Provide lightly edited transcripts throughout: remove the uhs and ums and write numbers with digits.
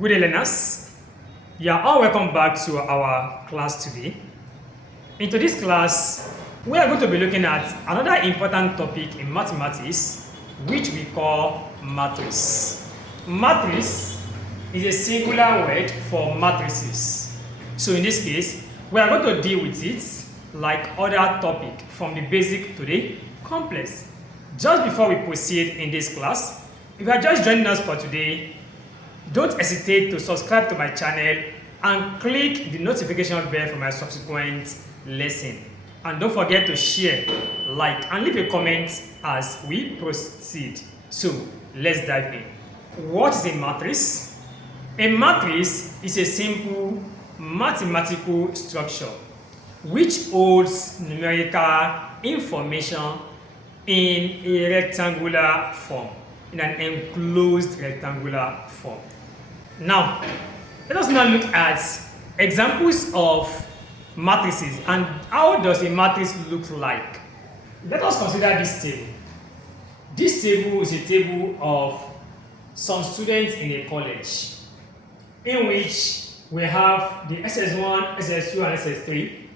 Good day, learners. You are all welcome back to our class today. In today's class, we are going to be looking at another important topic in mathematics, which we call matrix. Matrix is a singular word for matrices. So in this case, we are going to deal with it like other topic from the basic to the complex. Just before we proceed in this class, if you are just joining us for today, don't hesitate to subscribe to my channel and click the notification bell for my subsequent lesson. And don't forget to share, like, and leave a comment as we proceed. So let's dive in. What is a matrix? A matrix is a simple mathematical structure which holds numerical information in a rectangular form, in an enclosed rectangular form. Now, let us now look at examples of matrices and how does a matrix look like. Let us consider this table. This table is a table of some students in a college in which we have the SS1, SS2, and SS3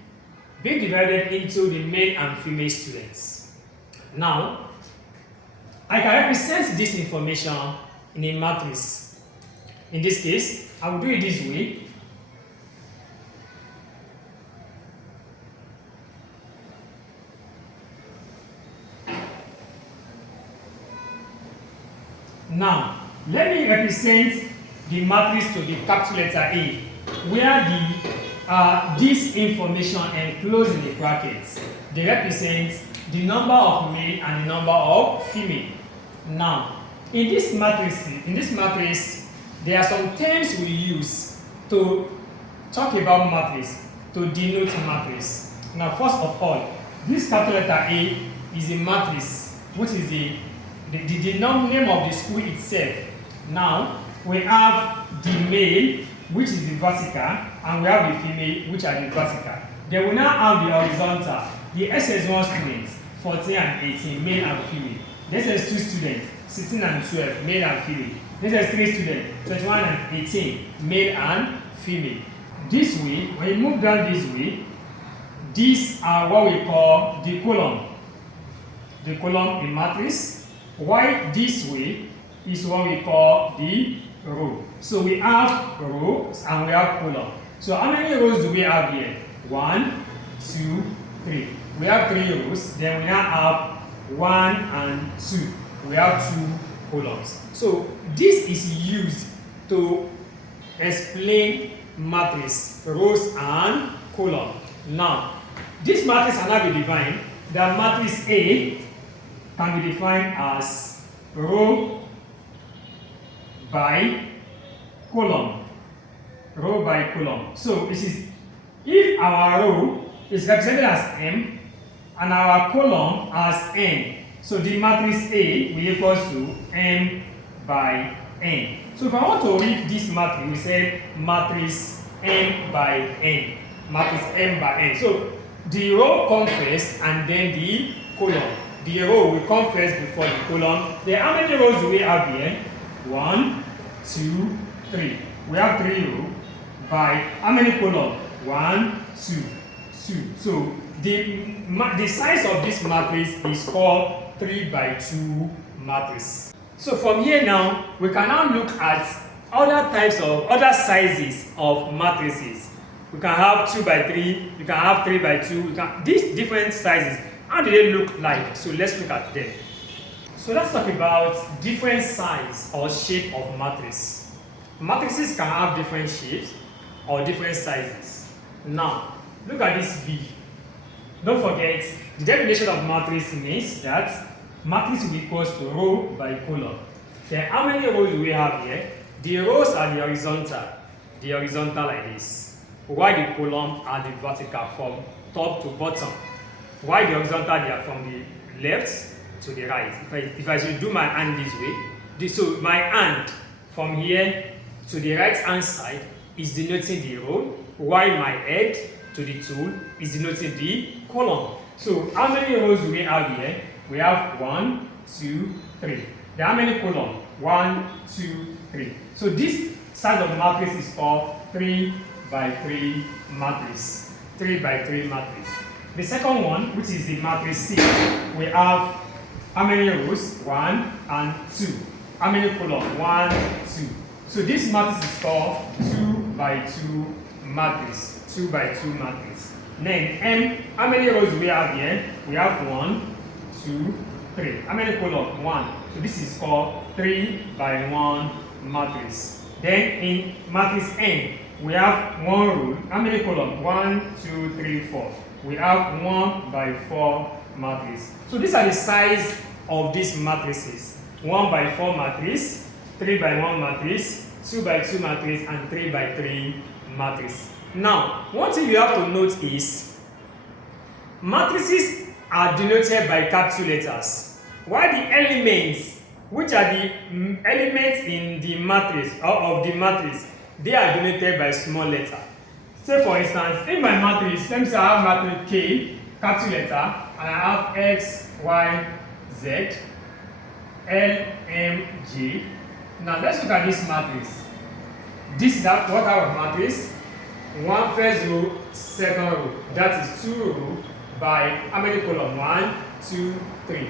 being divided into the male and female students. Now, I can represent this information in a matrix. In this case, I will do it this way. Now, let me represent the matrix to the capital letter A, where this information enclosed in the brackets, they represent the number of male and the number of female. Now, in this matrix, there are some terms we use to talk about matrix, to denote matrix. Now, first of all, this capital letter A is a matrix, which is the name of the school itself. Now, we have the male, which is the vertical, and we have the female, which are the vertical. Then we now have the horizontal, the SS1 students, 14 and 18, male and female. The SS2 students, 16 and 12, male and female. This is 3 students, 21 and 18, male and female. This way, when you move down this way, these are what we call the column. The column in matrix. While this way is what we call the row. So we have rows and we have column. So how many rows do we have here? 1, 2, 3. We have 3 rows. Then we now have 1 and 2. We have 2 columns. So this is used to explain matrix, rows and column. Now, this matrix cannot be defined. The matrix A can be defined as row by column. Row by column. So this is, if our row is represented as M and our column as N, so the matrix A will equal to M by N. So if I want to read this matrix, we say matrix M by N. Matrix M by N. So the row comes first and then the column. The row will come first before the column. Then how many rows do we have here? 1, 2, 3. We have 3 rows by how many columns? 1, 2, 2. So the size of this matrix is called 3 by 2 matrix. So from here now, we can now look at other sizes of matrices. We can have 2 by 3, you can have 3 by 2, these different sizes. How do they look like? So let's look at them. So let's talk about different size or shape of matrix. Matrices can have different shapes or different sizes. Now, look at this V. Don't forget, the definition of matrix means that matrix will equal to row by column. Then how many rows do we have here? The rows are the horizontal like this, while the column are the vertical from top to bottom. While the horizontal, they are from the left to the right. If I should do my hand this way, so my hand from here to the right hand side is denoting the row, while my head to the tool is denoting the column. So how many rows do we have here? We have 1, 2, 3. There are many columns? 1, 2, 3. So this size of matrix is called 3 by 3 matrix. 3 by 3 matrix. The second one, which is the matrix C, we have how many rows? 1 and 2. How many columns? 1, 2. So this matrix is called 2 by 2 matrix. 2 by 2 matrix. Then M, how many rows do we have here? We have 1, 2, 3. How many columns? 1. So this is called 3 by 1 matrix. Then in matrix N, we have 1 row. How many columns? 1, 2, 3, 4. We have 1 by 4 matrix. So these are the size of these matrices. 1 by 4 matrix, 3 by 1 matrix, 2 by 2 matrix, and 3 by 3 matrix. Now, one thing you have to note is matrices are denoted by capital letters, while the elements, which are the elements in the matrix or of the matrix, they are denoted by small letter. Say for instance, in my matrix, let me say I have matrix K, capital letter, and I have X, Y, Z, L, M, J. Now let's look at this matrix. This is what type of matrix? 1 first row, second row. That is 2 row by how many columns? 1, 2, 3.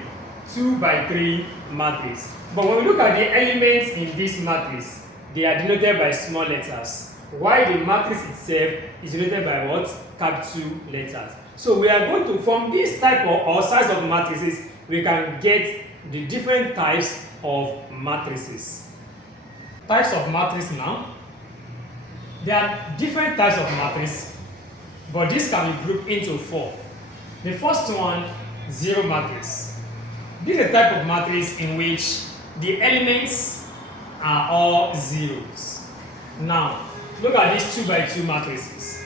2 by 3 matrix. But when we look at the elements in this matrix, they are denoted by small letters, while the matrix itself is denoted by what? Capital letters. So we are going to, from this type of or size of matrices, we can get the different types of matrices. Types of matrix now. There are different types of matrices, but this can be grouped into 4. The first one, zero matrix. This is a type of matrix in which the elements are all zeros. Now, look at these 2 by 2 matrices.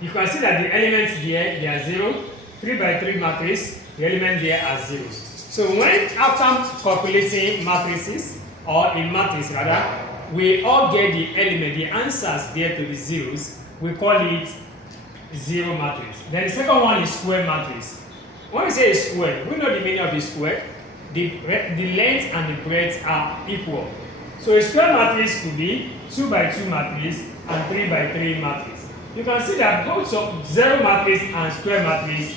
You can see that the elements here, they are 0. 3 by 3 matrix, the elements there are zeros. So when after calculating matrices, or a matrix rather, we all get the element, the answers there to the zeros, we call it zero matrix. Then the second one is square matrix. When we say a square, we know the meaning of a square. The length and the breadth are equal. So a square matrix could be 2 by 2 matrix and 3 by 3 matrix. You can see that both of zero matrix and square matrix,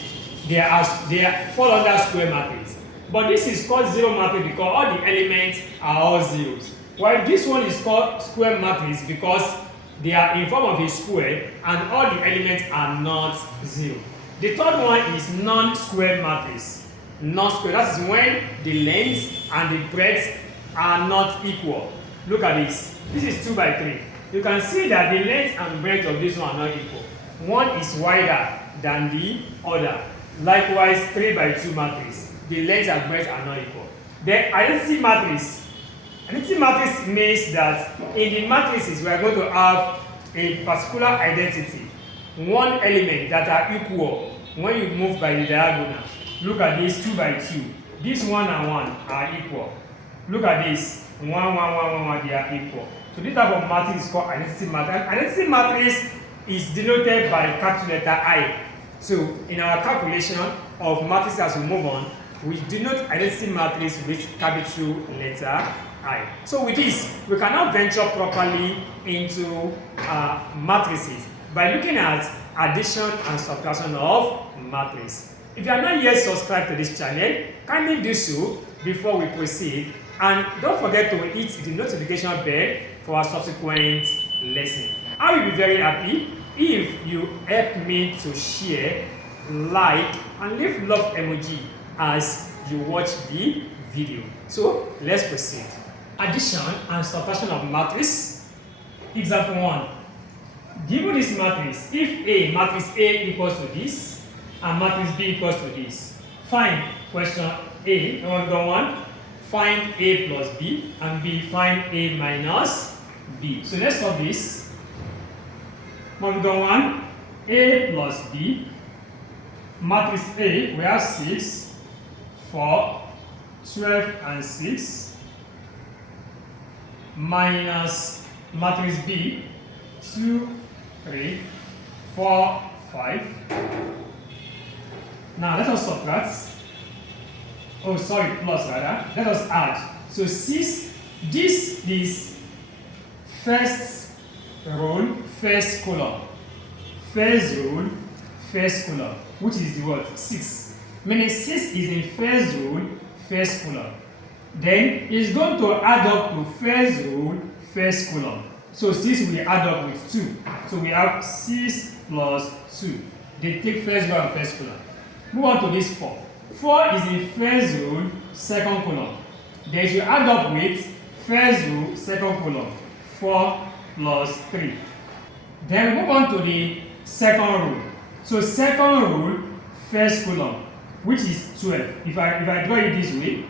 they fall under square matrix. But this is called zero matrix because all the elements are all zeros. While this one is called square matrix because they are in form of a square and all the elements are not zero. The third one is non-square matrix. Non-square, that is when the length and the breadth are not equal. Look at this. This is 2 by 3. You can see that the length and breadth of this one are not equal. One is wider than the other. Likewise, 3 by 2 matrix. The length and breadth are not equal. The identity matrix. Identity matrix means that in the matrices we are going to have a particular identity, one element that are equal when you move by the diagonal. Look at this 2 by 2. This 1 and 1 are equal. Look at this 1, 1, 1, 1, 1, they are equal. So this type of matrix is called identity matrix. Identity matrix is denoted by capital letter I. So in our calculation of matrices as we move on, we denote identity matrix with capital letter I. So with this, we can now venture properly into matrices by looking at addition and subtraction of matrices. If you are not yet subscribed to this channel, kindly do so before we proceed, and don't forget to hit the notification bell for our subsequent lesson. I will be very happy if you help me to share, like, and leave love emoji as you watch the video. So let's proceed. Addition and subtraction of matrix. Example 1. Given this matrix, if matrix A equals to this and matrix B equals to this, find question A, number 1, find A plus B, and B, find A minus B. So let's solve this. Number 1, A plus B, matrix A, we have 6, 4, 12, and 6, minus matrix B, 2, 3, 4, 5. Now let us subtract. Oh, sorry, plus rather. Let us add. So 6, this is first row, first column. First row, first column, which is the what? 6. Meaning 6 is in first row, first column. Then it's going to add up to first row, first column. So 6 will add up with 2. So we have 6 plus 2. They take first row and first column. Move on to this 4. 4 is in first row, second column. Then you add up with first row, second column. 4 plus 3. Then move on to the second row. So second row, first column, which is 12. If I draw it this way,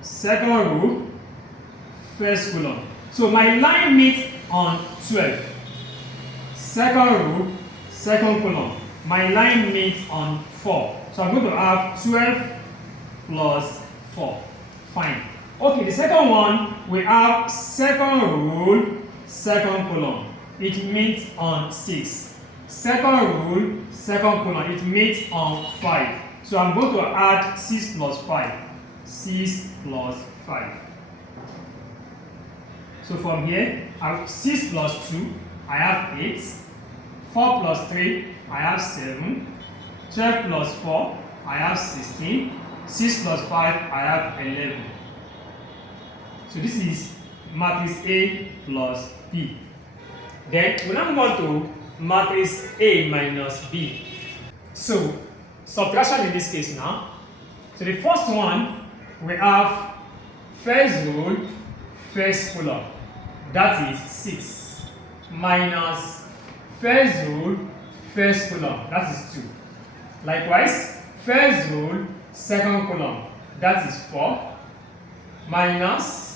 second row, first column. So my line meets on 12. Second row, second column. My line meets on 4. So I'm going to have 12 plus 4. Fine. Okay, the second one, we have second row, second column. It meets on 6. Second row, second column, it meets on 5. So I'm going to add 6 plus 5. 6 plus 5. So from here, I have 6 plus 2, I have 8. 4 plus 3, I have 7. 12 plus 4, I have 16. 6 plus 5, I have 11. So this is matrix A plus B. Then we now move on to matrix A minus B. So subtraction in this case now. So the first one, we have first row, first column. That is 6. Minus first row, first column. That is 2. Likewise, first row, second column. That is 4. Minus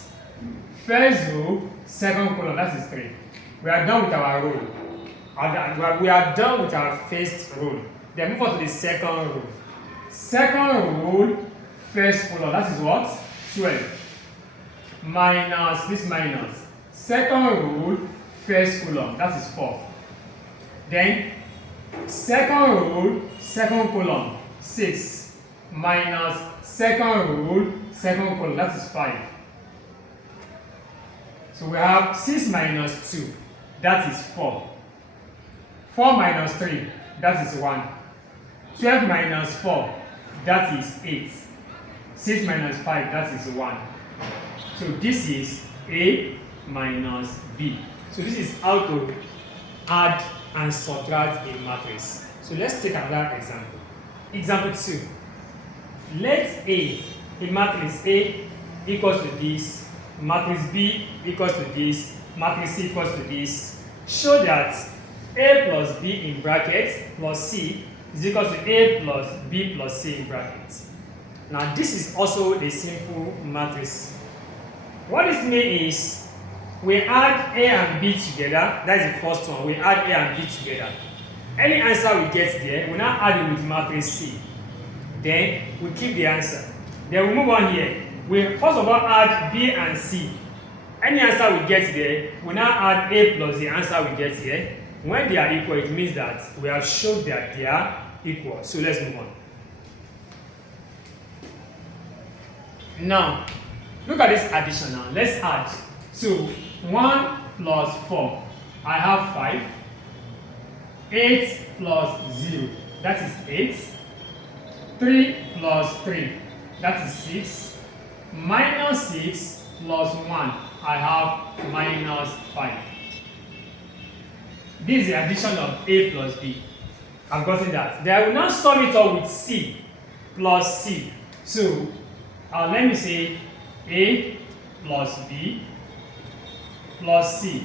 first row, second column. That is 3. We are done with our row. We are done with our first row. Then move on to the second row. Second row, first column. That is what? 12. Minus this minus. Second row, first column. That is 4. Then second row, second column. 6. Minus second row, second column. That is 5. So we have 6 minus 2. That is 4. 4 minus 3. That is 1. 12 minus 4. That is 8. 6 minus 5. That is 1. So this is A minus B. So this is how to add and subtract a matrix. So let's take another example. Example 2. Let A matrix A equals to this, matrix B equals to this, matrix C equals to this. Show that A plus B in brackets plus C is equal to A plus B plus C in brackets. Now this is also a simple matrix. What this means is we add A and B together. That is the first one. We add A and B together. Any answer we get there, we now add it with matrix C. Then we keep the answer. Then we move on here. We first of all add B and C. Any answer we get there, we now add A plus the answer we get here. When they are equal, it means that we have shown that they are equal. So let's move on. Now, look at this addition now. Let's add. So 1 plus 4, I have 5. 8 plus 0, that is 8. 3 plus 3, that is 6. Minus 6 plus 1, I have minus 5. This is the addition of A plus B. I've gotten that. Then I will now sum it up with C plus C. So let me say A plus B plus C.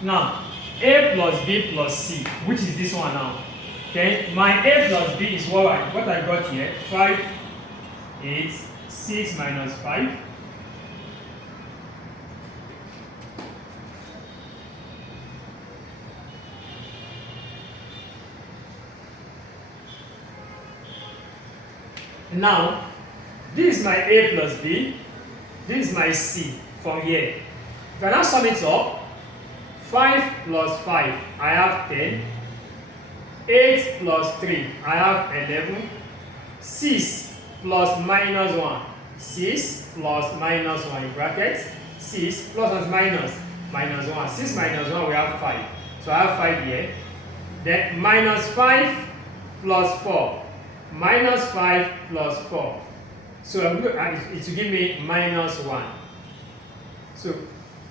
Now, A plus B plus C, which is this one now. Okay, my A plus B is what I got here. 5, 8, 6 minus 5. Now, this is my A plus B, this is my C from here. If I now sum it up, 5 plus 5, I have 10. 8 plus 3, I have 11. 6 plus minus 1, 6 plus minus 1 in brackets. 6 plus and minus, minus 1. 6 minus 1, we have 5. So I have 5 here. Then minus 5 plus 4. Minus 5 plus 4. So it will give me minus 1. So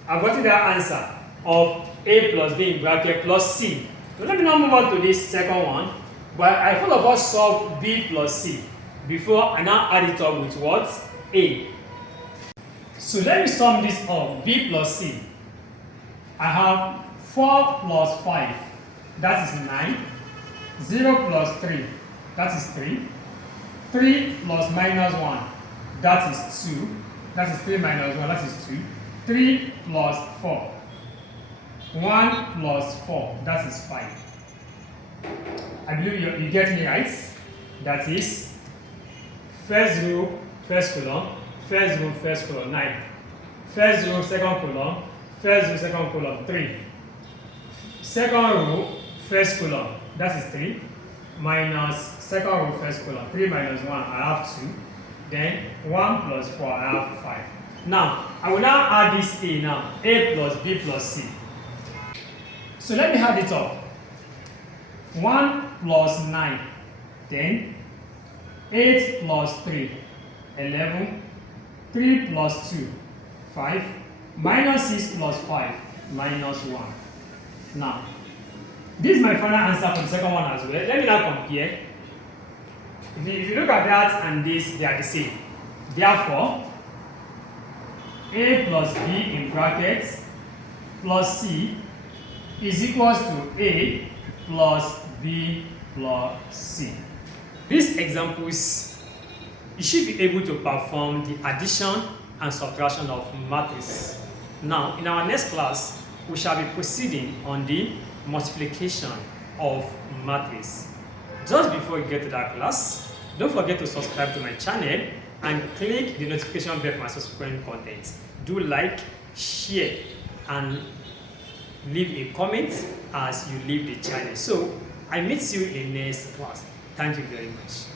I've gotten that answer of A plus B in bracket plus C. So let me now move on to this second one. But I first of all solve B plus C before I now add it up with what? A. So let me sum this up. B plus C. I have 4 plus 5. That is 9. 0 plus 3. That is 3. 3 plus minus 1. That is 2. That is 3 minus 1. That is 2. 3 plus 4. 1 plus 4. That is 5. I believe you get me right. That is first row, first column, first row, first column, 9. First row, second column, first row, second column, 3. Second row, first column, that is 3. Minus second row, first column, 3 minus 1, I have 2. Then 1 plus 4, I have 5. Now, I will now add this A now. A plus B plus C. So let me add it up. 1 plus 9, 10. 8 plus 3, 11. 3 plus 2, 5. Minus 6 plus 5, minus 1. Now, this is my final answer for the second one as well. Let me now compare. If you look at that and this, they are the same. Therefore, A plus B in brackets plus C is equals to A plus B plus C. These examples, you should be able to perform the addition and subtraction of matrices. Now, in our next class, we shall be proceeding on the multiplication of matrices. Just before we get to that class, don't forget to subscribe to my channel and click the notification bell for my subsequent content. Do like, share, and leave a comment as you leave the channel. So I meet you in next class. Thank you very much.